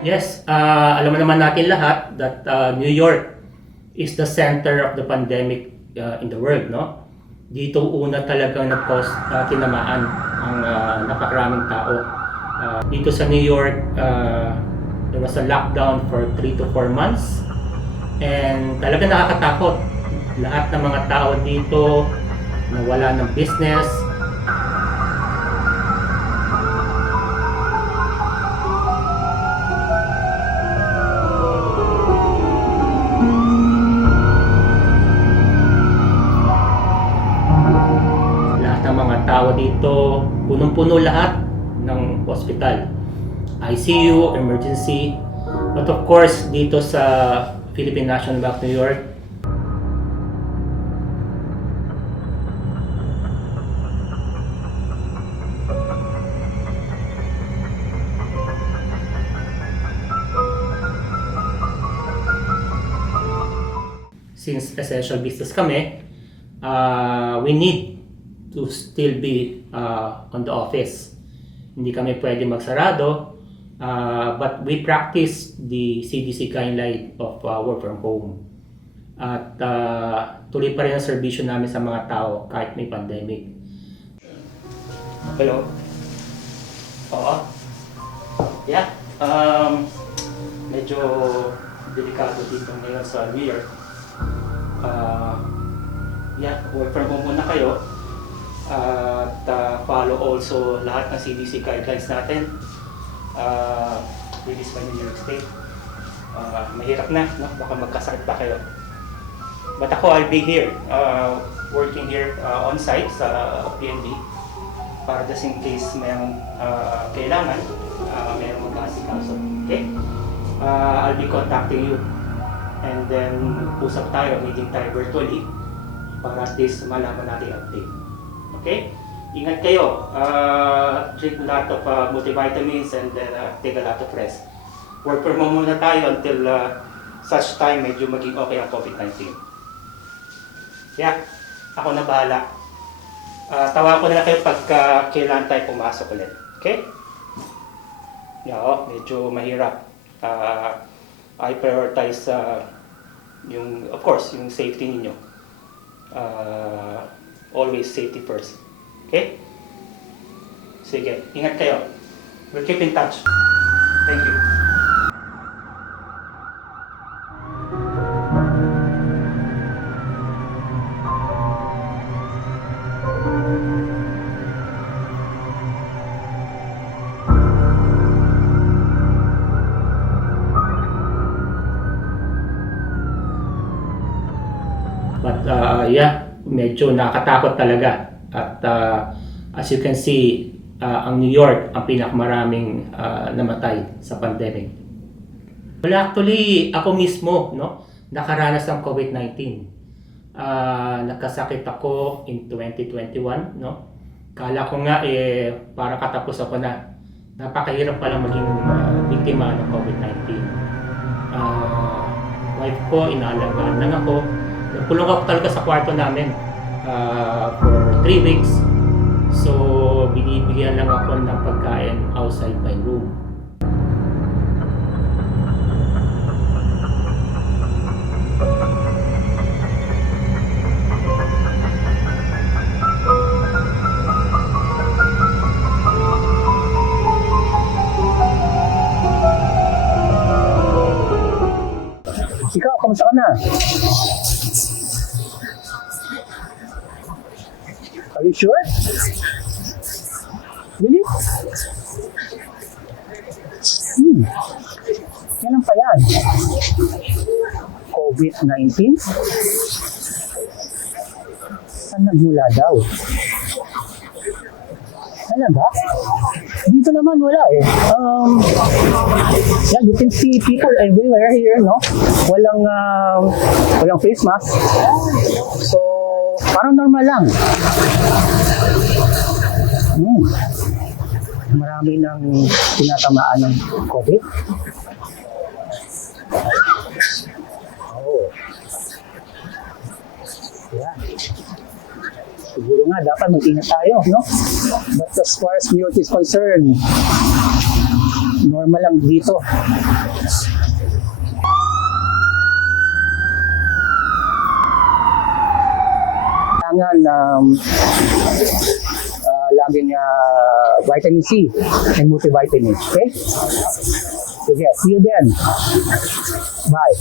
Yes, alam mo naman natin lahat that New York is the center of the pandemic in the world, no? Dito una talagang nag-cause tinamaan ang napakaraming tao. Dito sa New York, there was a lockdown for 3 to 4 months and talaga nakakatakot. Lahat ng mga tao dito nawala ng business. Tao dito, punong-puno lahat ng hospital, ICU, emergency. But of course, dito sa Philippine National Bank New York, since essential business kami, we need to still be on the office. Hindi kami pwede magsarado, but we practice the CDC guideline of work from home. At tuloy pa rin ang serbisyo namin sa mga tao kahit may pandemic. Hello? Oo? Yeah. Medyo delikado dito ngayon sa New York. Yeah, work from home muna kayo. At follow also lahat ng CDC guidelines natin released by New York State. Mahirap na, no? Baka magkasakit pa kayo. But ako, I'll be here, working here on site sa PNB para just in case mayroong kailangan, mayroong mag-aasikaso. Okay? I'll be contacting you and then usap tayo, meeting tayo virtually para at least malaman natin update. Okay? Ingat kayo. Drink a lot of multivitamins and then take a lot of rest. Work from home muna tayo until such time medyo maging okay ang COVID-19. Yeah, ako na bahala. Tawagan ko na lang kayo pagka kailan tayo pumasok ulit. Okay? Yeah, medyo mahirap. I prioritize yung, of course, yung safety ninyo. Always safety first. Okay? Sige, ingat kayo. We'll keep in touch. Thank you. But yeah, medyo nakakatakot talaga. At as you can see, ang New York ang pinakamaraming namatay sa pandemic. Well, actually, ako mismo, no, nakaranas ng COVID-19. Nagkasakit ako in 2021, no. Kala ko nga para katapos ako na. Napakahirap pala maging biktima ng COVID-19. Wife ko, inaalagaan lang ako. Nagkulong ako talaga sa kwarto namin for 3 weeks. So, binibigyan lang ako ng pagkain outside my room. Ikaw, kamusta ka na? Are you sure? Really? Kailan pa yan? COVID-19? Saan nagmula daw? Talaga? Dito naman wala eh. Yeah, you can see people everywhere here, no? Walang face mask. So, parang normal lang. Marami nang tinatamaan ng COVID. Oh. Yeah. Siguro nga, dapat mag-ingat tayo, no? But as far as New York is concerned, normal lang dito. Kailangan laging vitamin C and multivitamin. Okay? Sige, see you then. Bye.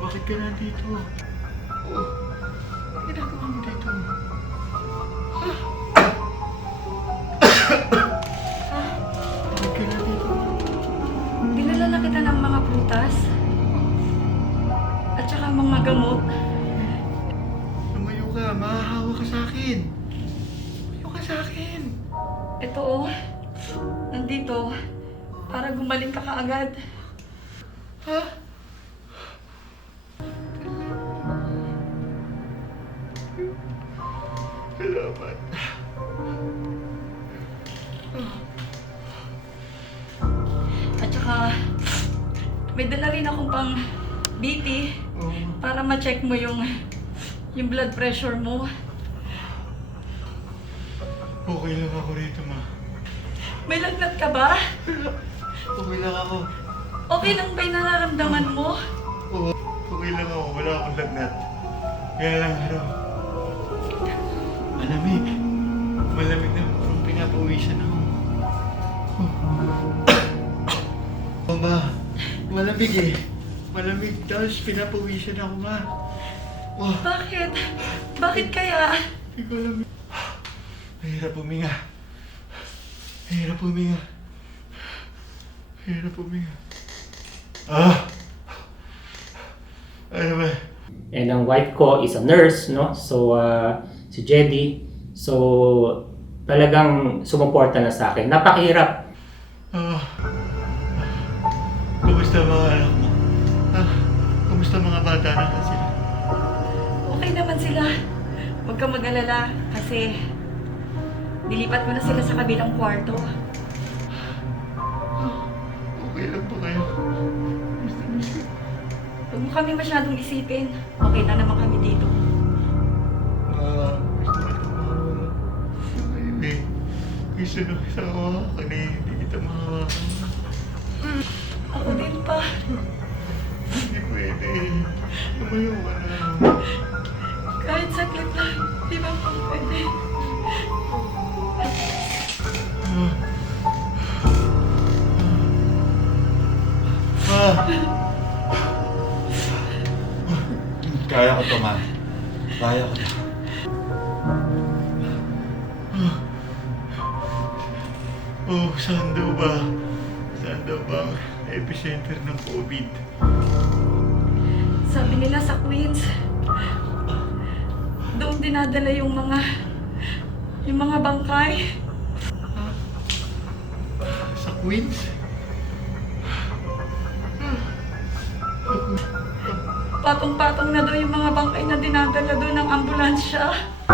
Bakit ka nandito? Oh, ano ginagawa mo dito? Bakit ka nandito? Dinala na kita ng mga prutas at saka mga gamot. Lumayo ka, mahahawa ka sa akin. Lumayo ka sa akin. Ito oh, nandito para gumaling ka kaagad. Ha? Salamat. At saka may dala rin akong pang BP Oh, para ma-check mo yung blood pressure mo. okay lang ako rito, ma. May lagnat ka ba? Okay lang ako. Okay lang ba yung nararamdaman mo? Oo, okay lang ako. Wala akong lagnat. Kaya lang, malamig. Malamig na parang pinapawisan ako. Oh, ma. Malamig eh. Malamig. Tapos pinapawisan ako, ma. Oh, Bakit? Bakit kaya? hindi ko alam. Mahirap huminga. Mahirap huminga. Mahirap huminga. Ano ba? And ang wife ko is a nurse, no? So, si Jedy. So, talagang sumuporta na sa akin. Napakahirap. Kumusta mga anak mo? Kumusta mga bata na sila? Okay naman sila. Huwag kang mag-alala kasi nilipat mo na sila sa kabilang kwarto. Okay lang po kayo. Huwag mo mo kami masyadong isipin. Okay lang naman kami dito. Gusto kita mahawa. Baby, gusto na kita hawakan eh. Hindi kita mahawakan. Ako din pa. Hindi pwede. Lumayo ka na. Kahit saglit lang. Di ba pa pwede? Kaya ko to, ma. Kaya ko to. Oh, saan daw ba? Saan daw ba ang epicenter ng COVID? Sabi nila sa Queens, doon dinadala yung mga bangkay. Sa Queens? Patong-patong na daw yung mga bangkay na dinadala doon ng ambulansya. Sa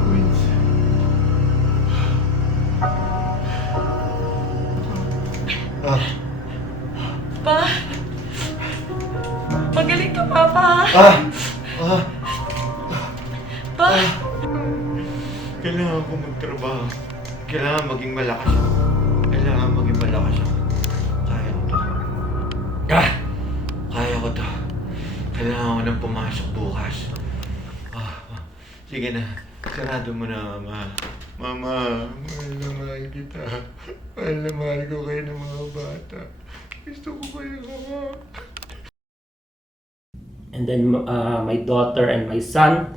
Queens. Pa, magaling ka pa, pa. Pa, Kailangan ko magtrabaho. Kailangan maging malakas ako. Kailangan maging malakas ako. Kaya ko to. Kaya ko to. Kailangan ko nang pumasok bukas. Sige na. Sarado mo na, Mama. Mama, mahal na mahal kita. Mahal na mahal ko kayo ng mga bata. Gusto ko kayo, Mama. And then my daughter and my son,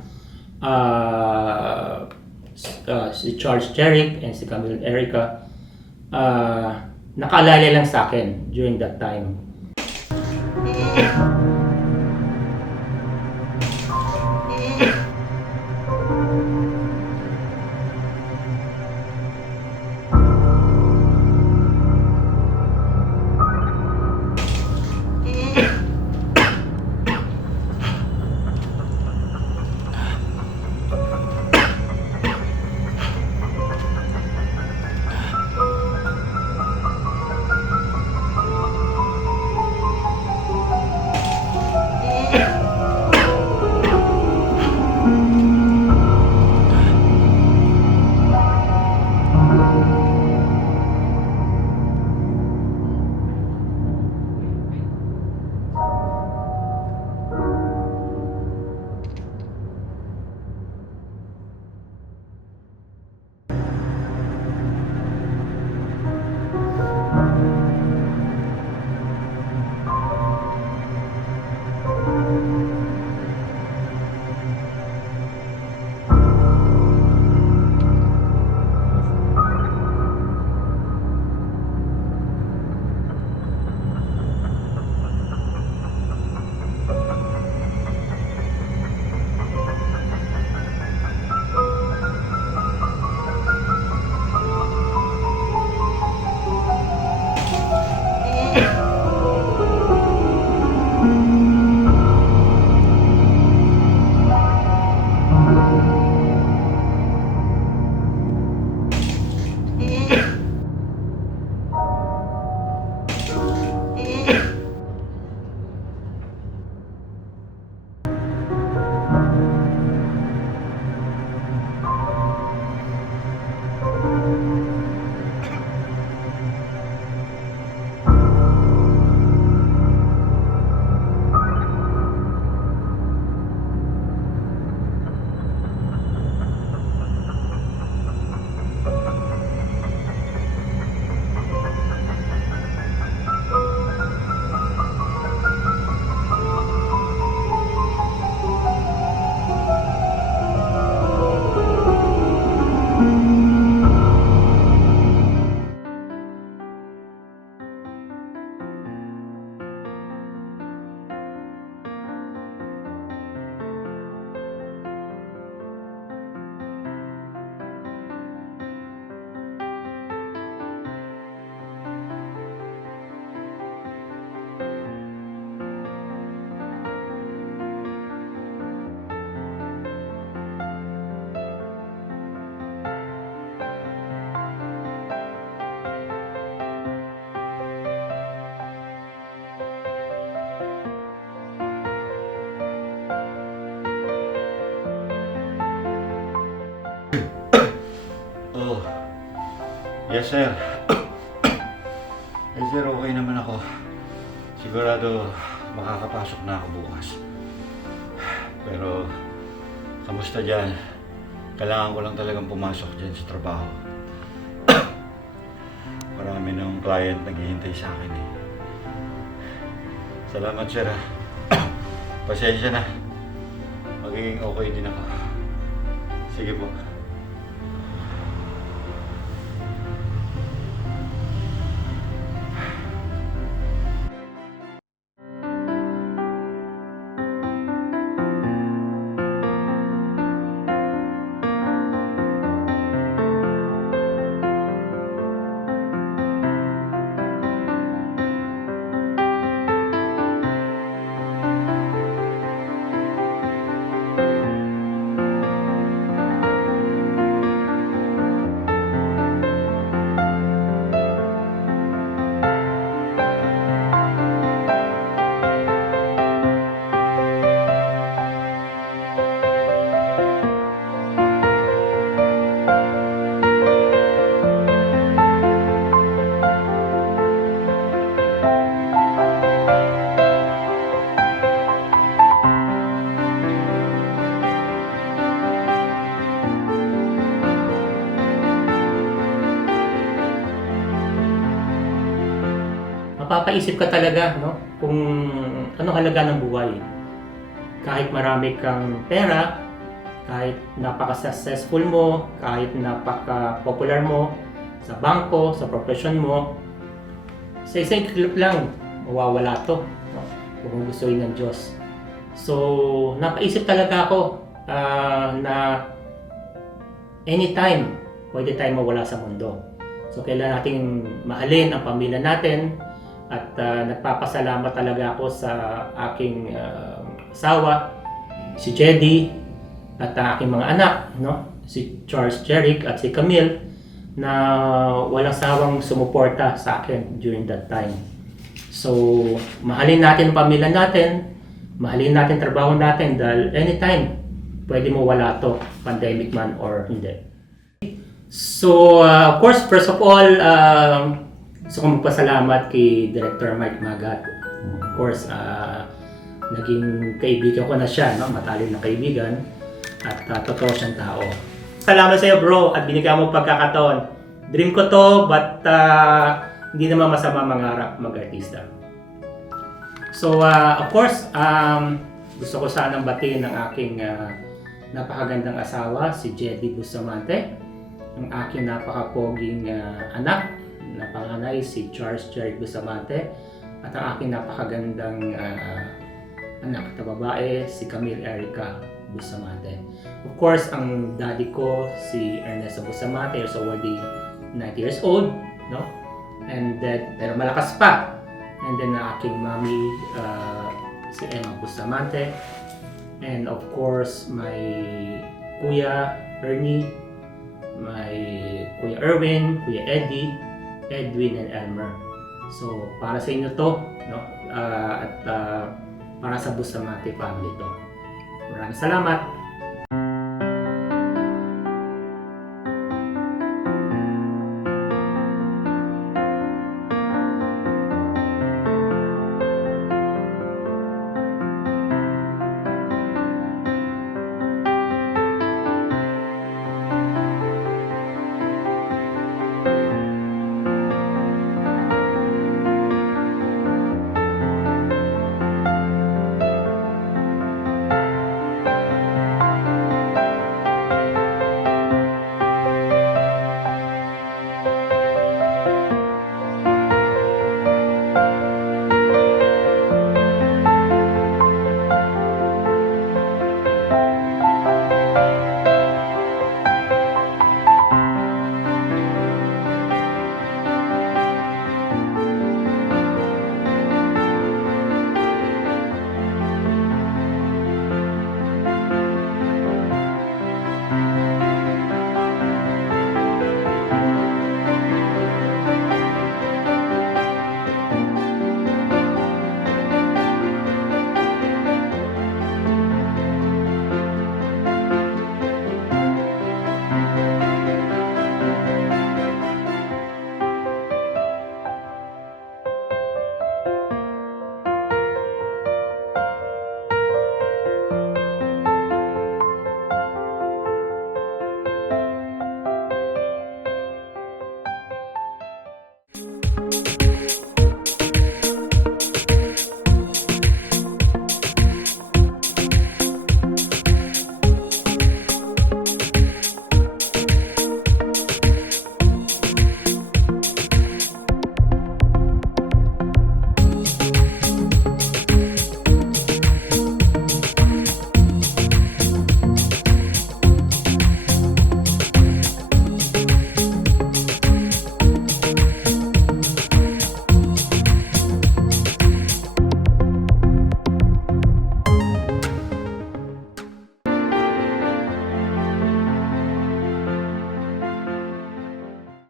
si Charles Jeric and si Camille Erica, nakaalala lang sa akin during that time. Yes, sir. Eh, sir, okay naman ako. Sigurado makakapasok na ako bukas. Pero, kamusta dyan? Kailangan ko lang talagang pumasok dyan sa trabaho. Marami ng client naghihintay sa akin eh. Salamat, sir. Pasensya na. Magiging okay din ako. Sige po. Mapapaisip ka talaga, no? Kung ano halaga ng buhay. Kahit marami kang pera, kahit napaka-successful mo, kahit napaka-popular mo sa bangko, sa profession mo, sa isang clip lang, mawawala to, no? Kung gustuin ng Diyos. So, napaisip talaga ako na anytime, pwede tayong mawala sa mundo. So, kailangan nating mahalin ang pamilya natin, at nagpapasalamat talaga ako sa aking asawa, si Jedy, at aking mga anak, no? Si Charles Jeric at si Camille, na walang sawang sumuporta sa akin during that time. So, mahalin natin ang pamilya natin, mahalin natin ang trabaho natin dahil anytime pwede mo wala to, pandemic man or hindi. So, of course, first of all, gusto kong magpasalamat kay Director Mike Magat. Of course, naging kaibigan ko na siya, no? Matalik na kaibigan at totoo siyang tao. Salamat sa iyo, bro, at binigyan mo pagkakataon. Dream ko to, but hindi naman masama mangarap mag-artista. So, of course, gusto ko sanang batiin ang aking napakagandang asawa, si Jedy Bustamante, ang aking napakapoging anak na panganay, si Charles Jeric Bustamante, at ang aking napakagandang anak na babae, si Camille Erica Bustamante. Of course, ang daddy ko, si Ernesto Bustamante, is already 90 years old, no? And then, pero malakas pa. And then, ang aking mommy, si Emma Bustamante. And of course, my kuya Ernie, my kuya Erwin, kuya Eddie, Edwin and Elmer. So, para sa inyo to, no? At para sa Bustamante family to. Maraming salamat.